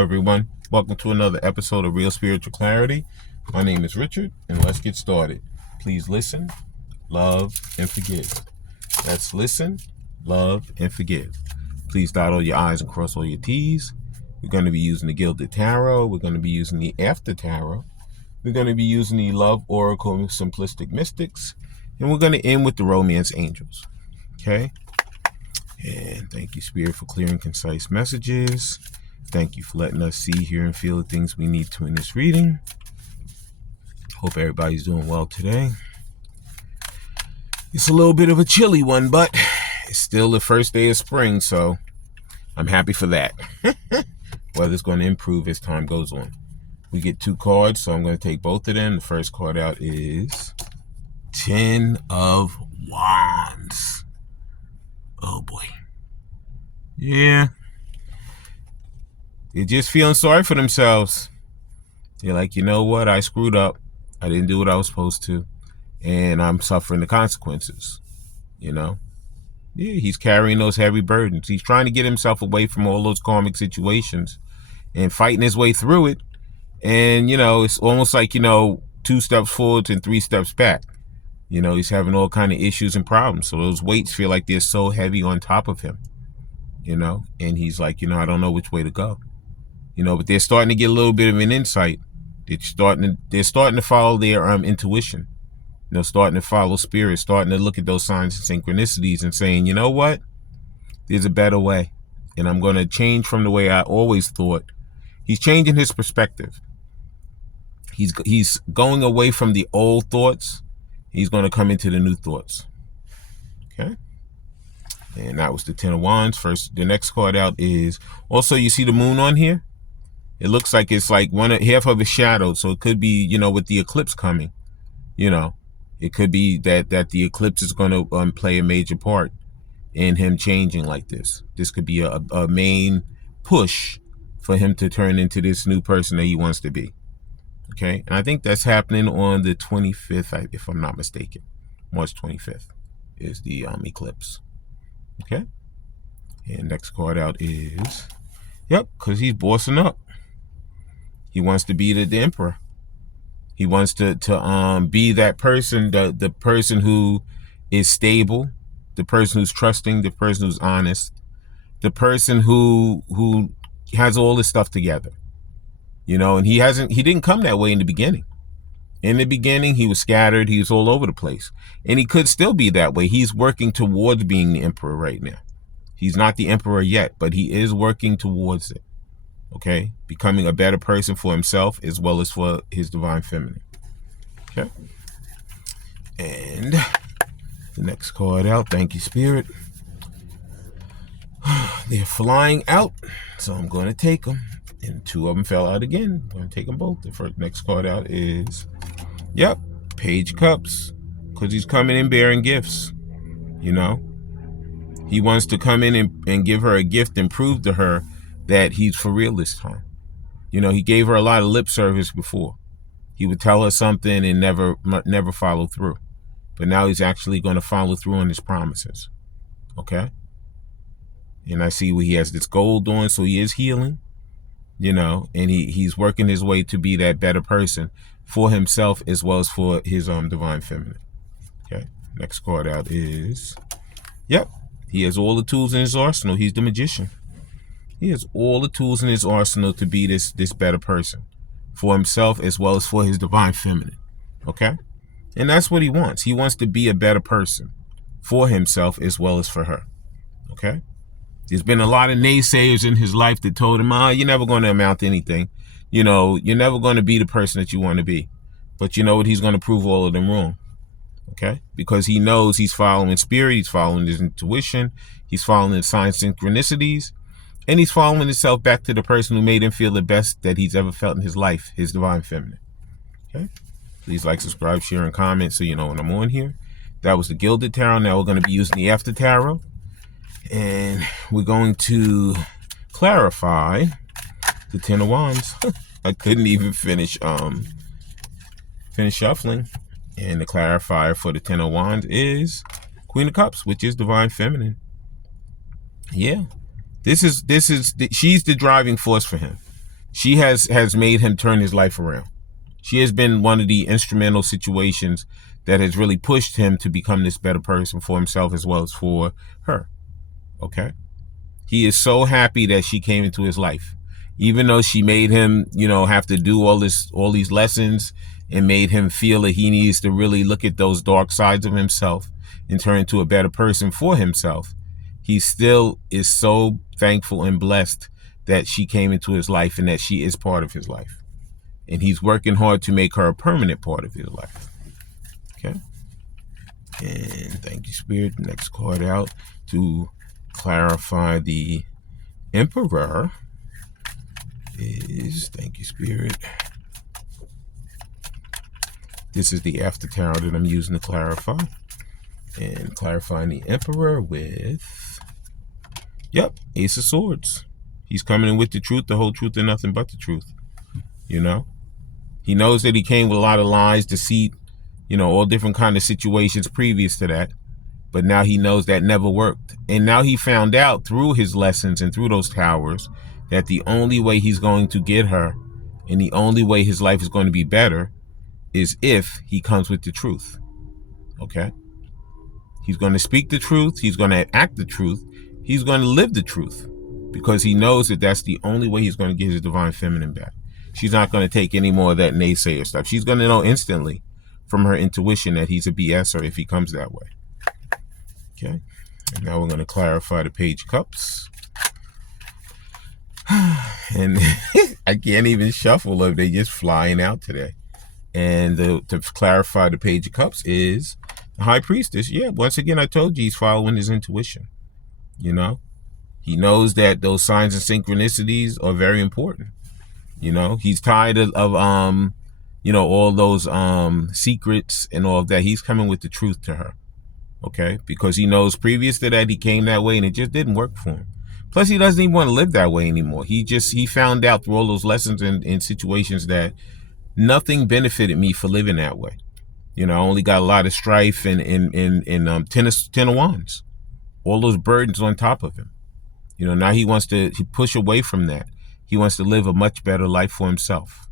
Hello everyone, welcome to another episode of Real Spiritual Clarity. My name is Richard, and let's get started. Please listen, love, and forgive. Let's listen, love, and forgive. Please dot all your I's and cross all your T's. We're going to be using the Gilded Tarot. We're going to be using the After Tarot. We're going to be using the Love Oracle and Simplistic Mystics. And we're going to end with the Romance Angels. Okay? And thank you, Spirit, for clear and concise messages. Thank you for letting us see, hear, and feel the things we need to in this reading. Hope everybody's doing well today. It's a little bit of a chilly one, but it's still the first day of spring, so I'm happy for that. Weather's going to improve as time goes on. We get 2 cards, so I'm going to take both of them. The first card out is 10 of Wands. Oh boy. Yeah. They're just feeling sorry for themselves. They're like, you know what? I screwed up. I didn't do what I was supposed to. And I'm suffering the consequences. You know? Yeah, he's carrying those heavy burdens. He's trying to get himself away from all those karmic situations and fighting his way through it. And, you know, it's almost like, 2 steps forward and 3 steps back. You know, he's having all kind of issues and problems. So those weights feel like they're so heavy on top of him. You know? And he's like, I don't know which way to go. But they're starting to get a little bit of an insight. They're starting to follow their intuition. Starting to follow spirit, starting to look at those signs and synchronicities and saying, you know what? There's a better way. And I'm going to change from the way I always thought. He's changing his perspective. He's going away from the old thoughts. He's going to come into the new thoughts. Okay? And that was the 10 of Wands. First, the next card out is, also you see the moon on here? It looks like it's like half of a shadow. So it could be, with the eclipse coming, it could be that the eclipse is going to play a major part in him changing like this. This could be a main push for him to turn into this new person that he wants to be. Okay. And I think that's happening on the 25th, if I'm not mistaken. March 25th is the eclipse. Okay. And next card out is, because he's bossing up. He wants to be the emperor. He wants to be that person, the person who is stable, the person who's trusting, the person who's honest, the person who has all this stuff together. And he didn't come that way in the beginning. In the beginning, he was scattered. He was all over the place. And he could still be that way. He's working towards being the emperor right now. He's not the emperor yet, but he is working towards it. Okay, becoming a better person for himself as well as for his divine feminine. Okay, and the next card out, thank you, Spirit. They're flying out, so I'm going to take them. And 2 of them fell out again. I'm going to take them both. The next card out is, Page of Cups, because he's coming in bearing gifts. He wants to come in and give her a gift and prove to her that he's for real this time. He gave her a lot of lip service before. He would tell her something and never follow through. But now he's actually going to follow through on his promises. Okay? And I see where he has this gold on, so he is healing. And he's working his way to be that better person for himself as well as for his divine feminine. Okay? Next card out is, he has all the tools in his arsenal. He's the magician. He has all the tools in his arsenal to be this better person for himself as well as for his divine feminine. Okay? And that's what he wants. He wants to be a better person for himself as well as for her. Okay? There's been a lot of naysayers in his life that told him, you're never going to amount to anything. You're never going to be the person that you want to be. But you know what? He's going to prove all of them wrong. Okay? Because he knows he's following spirit. He's following his intuition. He's following the sign synchronicities. And he's following himself back to the person who made him feel the best that he's ever felt in his life, his divine feminine. Okay? Please like, subscribe, share, and comment so you know when I'm on here. That was the Gilded Tarot. Now we're going to be using the After Tarot. And we're going to clarify the 10 of Wands. I couldn't even finish shuffling. And the clarifier for the 10 of Wands is Queen of Cups, which is divine feminine. Yeah. She's the driving force for him. She has made him turn his life around. She has been one of the instrumental situations that has really pushed him to become this better person for himself as well as for her. Okay. He is so happy that she came into his life, even though she made him, have to do all these lessons, and made him feel that he needs to really look at those dark sides of himself and turn into a better person for himself. He still is so thankful and blessed that she came into his life and that she is part of his life. And he's working hard to make her a permanent part of his life. Okay. And thank you, Spirit. Next card out to clarify the Emperor is, thank you, Spirit. This is the after tarot that I'm using to clarify. And clarifying the Emperor with, yep, Ace of Swords. He's coming in with the truth, the whole truth, and nothing but the truth. He knows that he came with a lot of lies, deceit, all different kind of situations previous to that. But now he knows that never worked. And now he found out through his lessons and through those towers that the only way he's going to get her and the only way his life is going to be better is if he comes with the truth. Okay? He's going to speak the truth. He's going to act the truth. He's going to live the truth, because he knows that that's the only way he's going to get his divine feminine back. She's not going to take any more of that naysayer stuff. She's going to know instantly from her intuition that he's a BSer if he comes that way. Okay. And now we're going to clarify the Page of Cups. And I can't even shuffle them. They just flying out today. And to clarify the Page of Cups is the High Priestess. Yeah, once again, I told you he's following his intuition. He knows that those signs and synchronicities are very important. He's tired of all those secrets and all of that. He's coming with the truth to her. Okay, because he knows previous to that he came that way and it just didn't work for him. Plus, he doesn't even want to live that way anymore. He found out through all those lessons and situations that nothing benefited me for living that way. I only got a lot of strife and ten of wands, all those burdens on top of him. Now he wants to push away from that. He wants to live a much better life for himself.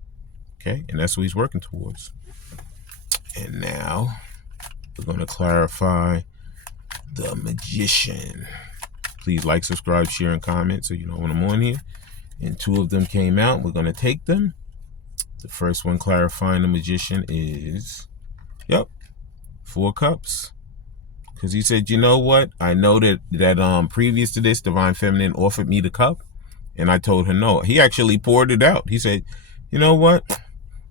Okay, and that's what he's working towards. And now we're going to clarify the Magician. Please like, subscribe, share, and comment so you know when I'm on here. And two of them came out. We're going to take them. The first one clarifying the Magician is, yep, 4 cups. Because he said, you know what? I know that previous to this, Divine Feminine offered me the cup. And I told her no. He actually poured it out. He said, you know what?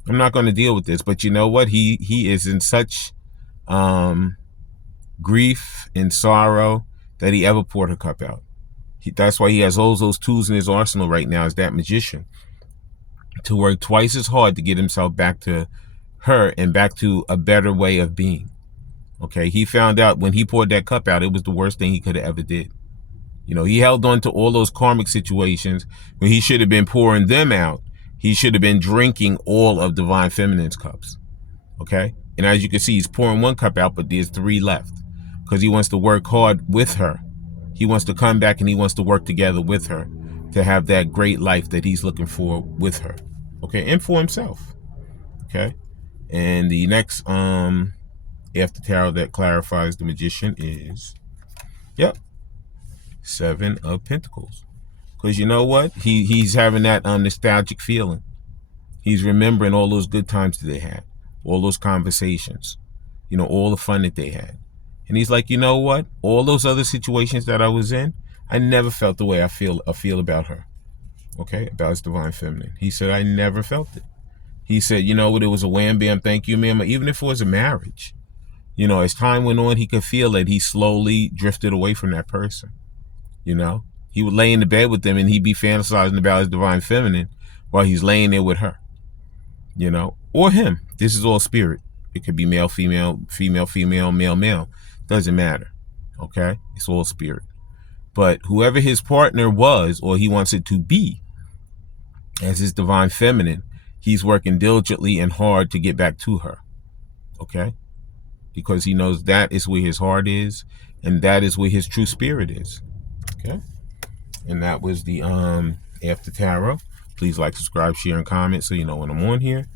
I'm not going to deal with this. But you know what? He is in such grief and sorrow that he ever poured her cup out. That's why he has all those tools in his arsenal right now, as that Magician, to work twice as hard to get himself back to her and back to a better way of being. Okay, he found out when he poured that cup out, it was the worst thing he could have ever did. He held on to all those karmic situations when he should have been pouring them out. He should have been drinking all of Divine Feminine's cups. Okay, and as you can see, he's pouring 1 cup out, but there's 3 left because he wants to work hard with her. He wants to come back and he wants to work together with her to have that great life that he's looking for with her. Okay, and for himself. Okay, and the next after tarot that clarifies the Magician is, yep, 7 of Pentacles. Because you know what? He's having that nostalgic feeling. He's remembering all those good times that they had, all those conversations, all the fun that they had. And he's like, you know what? All those other situations that I was in, I never felt the way I feel about her. Okay, about his Divine Feminine. He said, I never felt it. He said, you know what? It was a wham, bam, thank you, ma'am. Even if it was a marriage, as time went on, he could feel that he slowly drifted away from that person. He would lay in the bed with them and he'd be fantasizing about his Divine Feminine while he's laying there with her, or him. This is all spirit. It could be male, female, female, female, male, male. Doesn't matter. Okay. It's all spirit. But whoever his partner was, or he wants it to be as his Divine Feminine, he's working diligently and hard to get back to her. Okay. Because he knows that is where his heart is, and that is where his true spirit is. Okay. And that was the after tarot. Please like, subscribe, share, and comment so you know when I'm on here.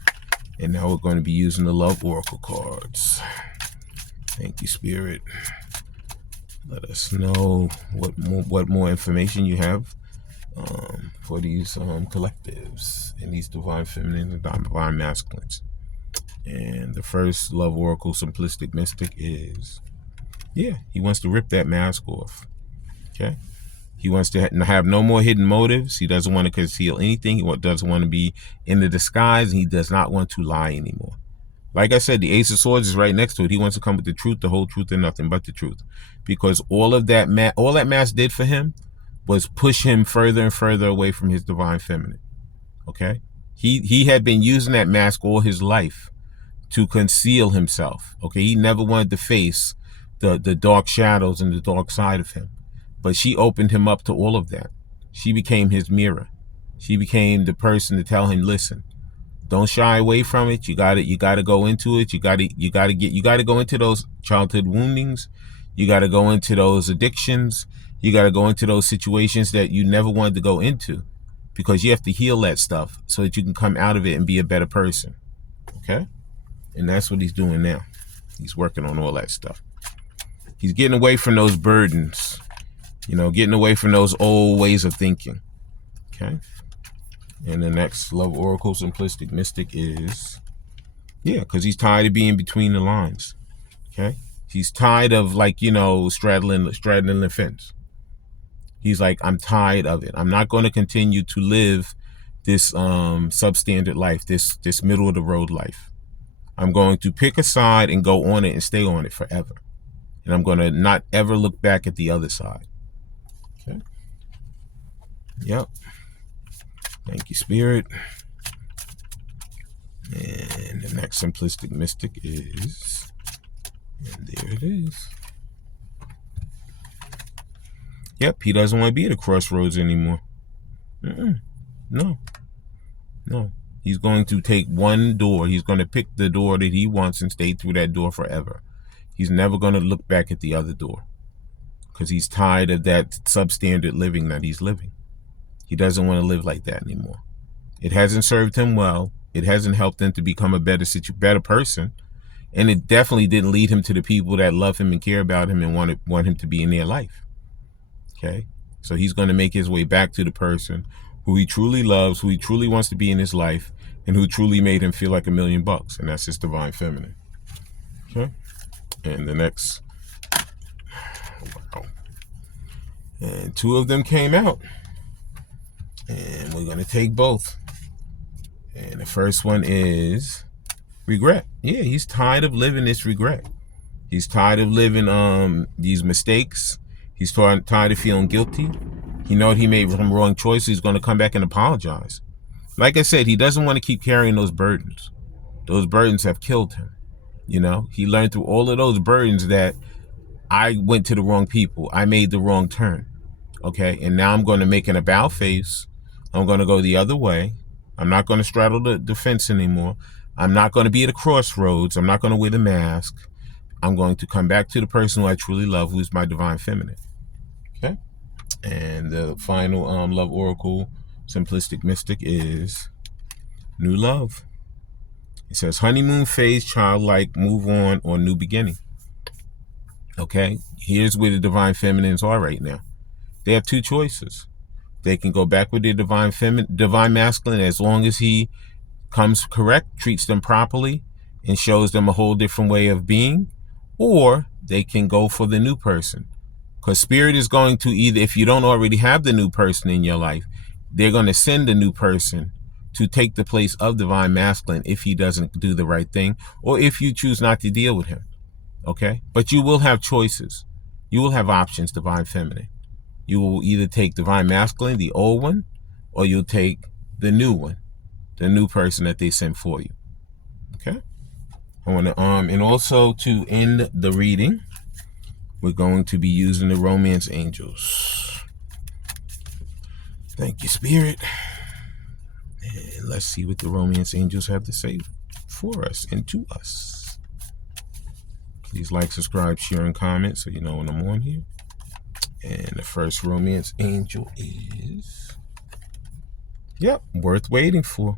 And now we're going to be using the Love Oracle cards. Thank you, Spirit. Let us know what more information you have for these collectives and these divine feminine and divine masculines. And the first Love Oracle simplistic mystic is, yeah, he wants to rip that mask off. Okay. He wants to have no more hidden motives. He doesn't want to conceal anything. He doesn't want to be in the disguise. And he does not want to lie anymore. Like I said, the Ace of Swords is right next to it. He wants to come with the truth, the whole truth, and nothing but the truth. Because all that mask did for him was push him further and further away from his divine feminine. Okay? He had been using that mask all his life to conceal himself. Okay? He never wanted to face the dark shadows and the dark side of him. But she opened him up to all of that. She became his mirror. She became the person to tell him, listen, don't shy away from it. You got to go into it. You got to go into those childhood woundings. You got to go into those addictions. You got to go into those situations that you never wanted to go into, because you have to heal that stuff so that you can come out of it and be a better person. Okay? And that's what he's doing now. He's working on all that stuff. He's getting away from those burdens. You know, getting away from those old ways of thinking. Okay? And the next Love Oracle simplistic mystic is, yeah, because he's tired of being between the lines. Okay? He's tired of, like, you know, straddling the fence. He's like, I'm tired of it. I'm not going to continue to live this substandard life, this middle of the road life. I'm going to pick a side and go on it and stay on it forever. And I'm going to not ever look back at the other side. Okay. Yep. Thank you, Spirit. And the next simplistic mystic is, and there it is. Yep, he doesn't want to be at a crossroads anymore. No. He's going to take one door. He's going to pick the door that he wants and stay through that door forever. He's never going to look back at the other door, because he's tired of that substandard living that he's living. He doesn't want to live like that anymore. It hasn't served him well. It hasn't helped him to become a better person. And it definitely didn't lead him to the people that love him and care about him and want him to be in their life. Okay? So he's going to make his way back to the person who he truly loves, who he truly wants to be in his life, and who truly made him feel like $1 million. And that's his divine feminine. Okay? And the next, wow. And two of them came out. And we're going to take both. And the first one is regret. Yeah, he's tired of living this regret. He's tired of living these mistakes. He's tired of feeling guilty. He knows he made some wrong choices. He's going to come back and apologize. Like I said, he doesn't want to keep carrying those burdens. Those burdens have killed him. You know, he learned through all of those burdens that I went to the wrong people. I made the wrong turn. Okay, and now I'm going to make an about face. I'm going to go the other way. I'm not going to straddle the fence anymore. I'm not going to be at a crossroads. I'm not going to wear the mask. I'm going to come back to the person who I truly love, who's my divine feminine. Okay? And the final Love Oracle simplistic mystic is new love. It says honeymoon phase, childlike, move on, or new beginning. Okay? Here's where the divine feminines are right now. They have two choices. They can go back with their divine masculine, as long as he comes correct, treats them properly, and shows them a whole different way of being. Or they can go for the new person. Because Spirit is going to either, if you don't already have the new person in your life, they're going to send the new person to take the place of divine masculine if he doesn't do the right thing, or if you choose not to deal with him. Okay? But you will have choices. You will have options, divine feminine. You will either take divine masculine, the old one, or you'll take the new one, the new person that they sent for you. Okay? I want to and also to end the reading, we're going to be using the romance angels. Thank you, Spirit. And let's see what the romance angels have to say for us and to us. Please like, subscribe, share, and comment so you know when I'm on here. And the first romance angel is, Yep, worth waiting for.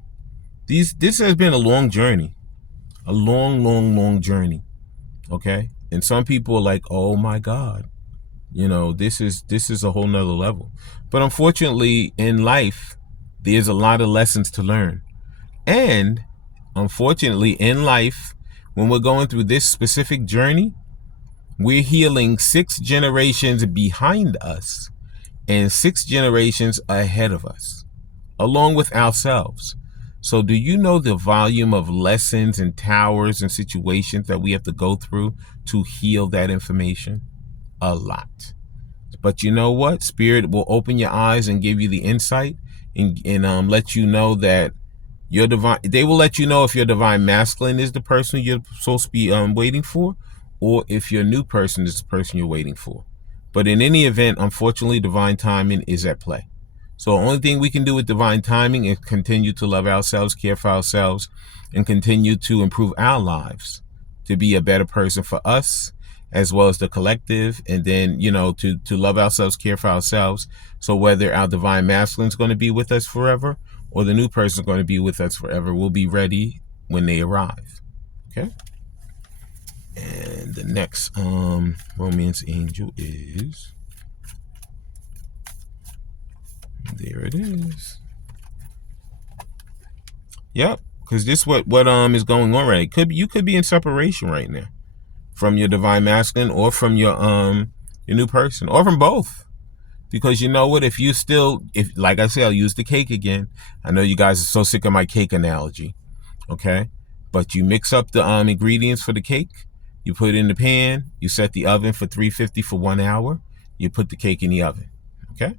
This has been a long journey. A long journey. Okay? And some people are like, oh my God. This is a whole nother level. But unfortunately, in life, there's a lot of lessons to learn. And unfortunately, in life, when we're going through this specific journey, we're healing 6 generations behind us and 6 generations ahead of us, along with ourselves. So do you know the volume of lessons and towers and situations that we have to go through to heal that information? A lot. But you know what? Spirit will open your eyes and give you the insight and let you know that your divine, they will let you know if your divine masculine is the person you're supposed to be waiting for, or if your new person is the person you're waiting for. But in any event, unfortunately, divine timing is at play. So the only thing we can do with divine timing is continue to love ourselves, care for ourselves, and continue to improve our lives to be a better person for us as well as the collective, and then to love ourselves, care for ourselves. So whether our divine masculine is going to be with us forever or the new person is going to be with us forever, we'll be ready when they arrive. Okay. And the next romance angel is, there it is. Yep, because this what is going on right. You could be in separation right now from your divine masculine, or from your new person, or from both. Because you know what, if like I say, I'll use the cake again. I know you guys are so sick of my cake analogy. Okay, but you mix up the ingredients for the cake, you put it in the pan, you set the oven for 350 for 1 hour, you put the cake in the oven. Okay,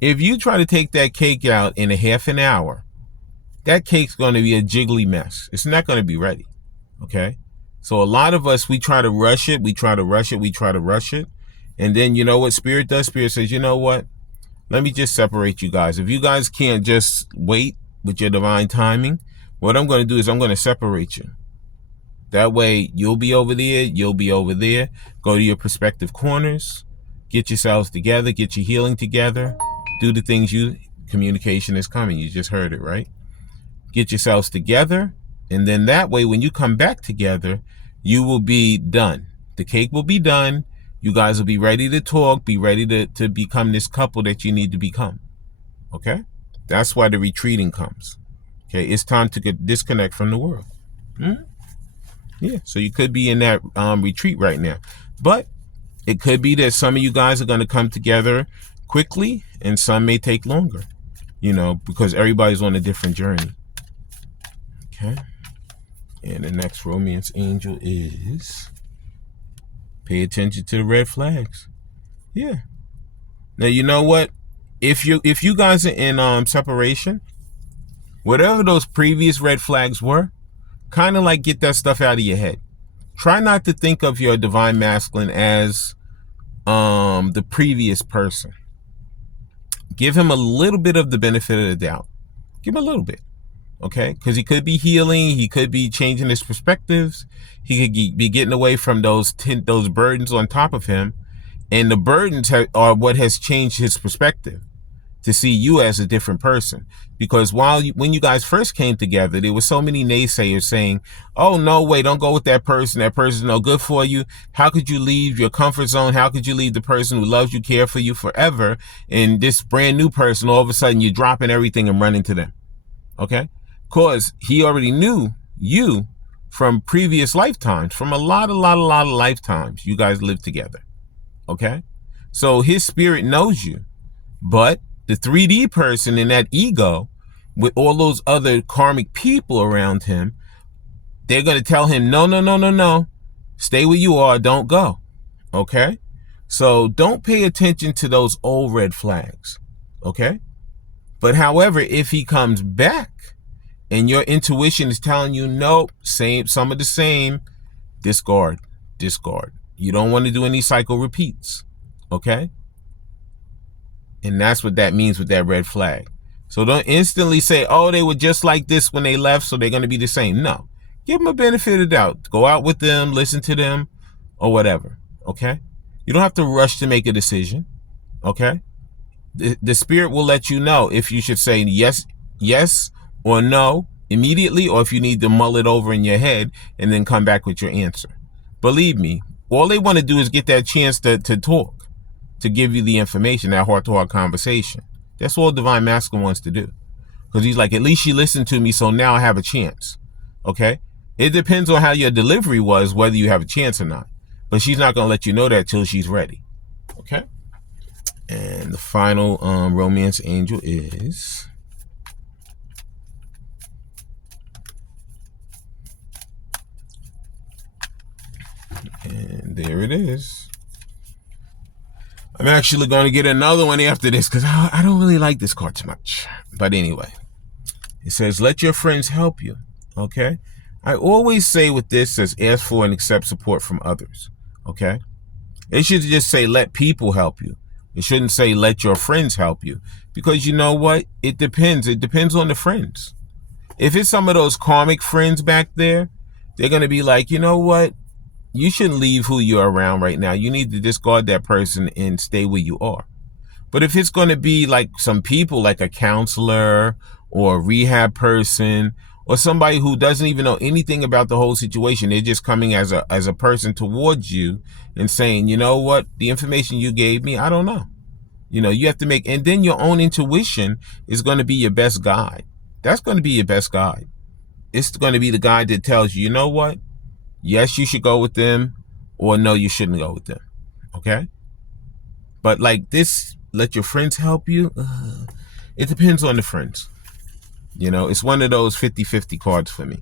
if you try to take that cake out in a half an hour, that cake's going to be a jiggly mess. It's not going to be ready. Okay, so a lot of us, we try to rush it, and then you know what Spirit does? Spirit says, you know what? Let me just separate you guys. If you guys can't just wait with your divine timing, what I'm going to do is I'm going to separate you. That way, you'll be over there, you'll be over there. Go to your prospective corners, get yourselves together, get your healing together, do the things communication is coming. You just heard it, right? Get yourselves together, and then that way, when you come back together, you will be done. The cake will be done. You guys will be ready to talk, be ready to become this couple that you need to become. Okay? That's why the retreating comes. Okay, it's time to disconnect from the world. Yeah, so you could be in that retreat right now. But it could be that some of you guys are going to come together quickly, and some may take longer, because everybody's on a different journey. Okay? And the next romance angel is, pay attention to the red flags. Yeah. Now, you know what? If you guys are in separation, whatever those previous red flags were, kind of like get that stuff out of your head. Try not to think of your divine masculine as the previous person. Give him a little bit of the benefit of the doubt. Give him a little bit. Okay, because he could be healing, he could be changing his perspectives, he could be getting away from those burdens on top of him, and the burdens are what has changed his perspective to see you as a different person. Because when you guys first came together, there were so many naysayers saying, "Oh no way, don't go with that person. That person's no good for you. How could you leave your comfort zone? How could you leave the person who loves you, care for you forever, and this brand new person, all of a sudden you're dropping everything and running to them?" Okay. Because he already knew you from previous lifetimes, from a lot of lifetimes. You guys lived together. Okay? So his spirit knows you. But the 3D person in that ego, with all those other karmic people around him, they're going to tell him, no. Stay where you are. Don't go. Okay? So don't pay attention to those old red flags. Okay? But however, if he comes back, and your intuition is telling you, nope, some of the same, discard. You don't want to do any cycle repeats. Okay? And that's what that means with that red flag. So don't instantly say, oh, they were just like this when they left, so they're going to be the same. No. Give them a benefit of the doubt. Go out with them, listen to them, or whatever. Okay? You don't have to rush to make a decision. Okay? The spirit will let you know if you should say yes or no immediately, or if you need to mull it over in your head and then come back with your answer. Believe me, all they want to do is get that chance to talk, to give you the information, that heart-to-heart conversation. That's all Divine Masculine wants to do. Because he's like, at least she listened to me, so now I have a chance. Okay? It depends on how your delivery was, whether you have a chance or not. But she's not going to let you know that till she's ready. Okay? And the final romance angel is... And there it is. I'm actually going to get another one after this because I don't really like this card too much. But anyway, it says, let your friends help you. Okay? I always say with this, says ask for and accept support from others. Okay? It should just say let people help you. It shouldn't say let your friends help you. Because you know what? It depends. It depends on the friends. If it's some of those karmic friends back there, they're going to be like, you know what? You shouldn't leave who you're around right now. You need to discard that person and stay where you are. But if it's going to be like some people, like a counselor or a rehab person or somebody who doesn't even know anything about the whole situation, they're just coming as a person towards you and saying, you know what, the information you gave me, I don't know. You know, you have to make, and then your own intuition is going to be your best guide. That's going to be your best guide. It's going to be the guide that tells you, you know what? Yes, you should go with them, or no, you shouldn't go with them. Okay? But like this, let your friends help you. It depends on the friends. You know, it's one of those 50-50 cards for me.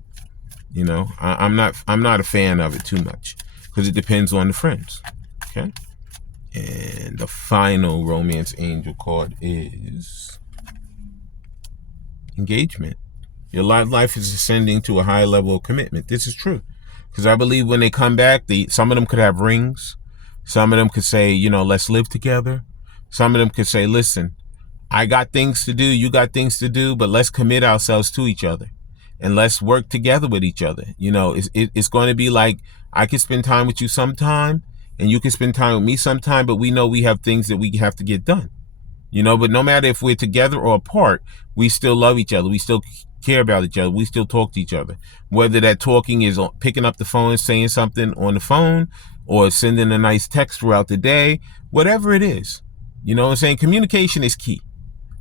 You know, I'm not a fan of it too much because it depends on the friends. Okay? And the final romance angel card is engagement. Your life is ascending to a higher level of commitment. This is true. Because I believe when they come back, some of them could have rings. Some of them could say, you know, let's live together. Some of them could say, listen, I got things to do, you got things to do, but let's commit ourselves to each other. And let's work together with each other. You know, it's going to be like, I can spend time with you sometime, and you can spend time with me sometime, but we know we have things that we have to get done. You know, but no matter if we're together or apart, we still love each other. We still care about each other. We still talk to each other. Whether that talking is picking up the phone and saying something on the phone or sending a nice text throughout the day, whatever it is. You know what I'm saying? Communication is key.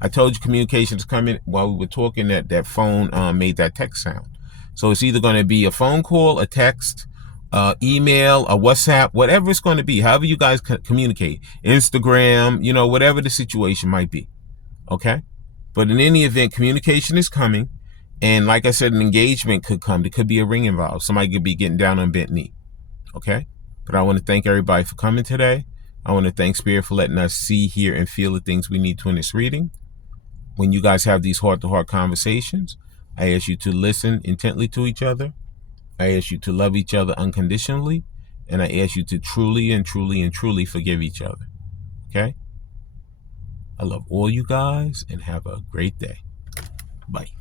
I told you communication is coming while we were talking, that phone made that text sound. So it's either going to be a phone call, a text, email, a WhatsApp, whatever it's going to be, however you guys communicate, Instagram, you know, whatever the situation might be. Okay? But in any event, communication is coming. And like I said, an engagement could come. There could be a ring involved. Somebody could be getting down on bent knee. Okay? But I want to thank everybody for coming today. I want to thank Spirit for letting us see, hear, and feel the things we need to in this reading. When you guys have these heart-to-heart conversations, I ask you to listen intently to each other. I ask you to love each other unconditionally. And I ask you to truly and truly and truly forgive each other. Okay? I love all you guys and have a great day. Bye.